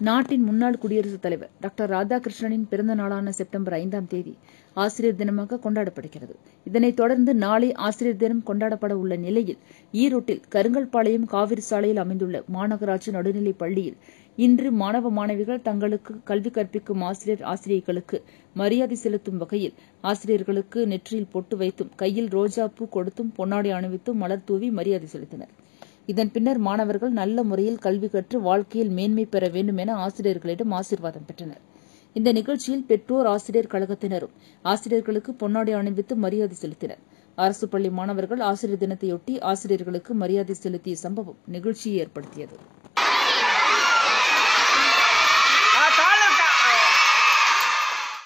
நாட்டின் முன்னாள் குடியரசுத் தலைவர் டாக்டர் ராதாகிருஷ்ணனின் பிறந்த நாளான செப்டம்பர் 5ஆம் தேதி ஆசிரியர் தினமாக கொண்டாடப்படுகிறது. இதனைத் தொடர்ந்து நாளை ஆசிரியர் தினம் கொண்டாடப்பட உள்ள நிலையில் ஈரோட்டில் கருங்கல்பாளையம் காவிரி சாலையில் அமைந்துள்ள மாநகராட்சி நடுநிலைப் பள்ளியில் இன்று மாணவ மாணவிகள் தங்களுக்கு கல்வி கற்பிக்கும் ஆசிரியர்களுக்கு மரியாதை செலுத்தும் வகையில் ஆசிரியர்களுக்கு நெற்றியில் பொட்டு வைத்தும் கையில் ரோஜா பூ கொடுத்தும் பொன்னாடை அணிவித்தும் மலர் தூவி மரியாதை செலுத்தினர். இதன் பின்னர் மாணவர்கள் நல்ல முறையில் கல்வி கற்று வாழ்க்கையில் மேன்மை பெற வேண்டும் என ஆசிரியர்களிடம் ஆசீர்வாதம் பெற்றனர். இந்த நிகழ்ச்சியில் பெற்றோர் ஆசிரியர் கழகத்தினரும் ஆசிரியர்களுக்கு பொன்னாடை அணிவித்து மரியாதை செலுத்தினர். அரசு பள்ளி மாணவர்கள் ஆசிரியர் தினத்தையொட்டி ஆசிரியர்களுக்கு மரியாதை செலுத்திய சம்பவம் நிகழ்ச்சியை ஏற்படுத்தியது.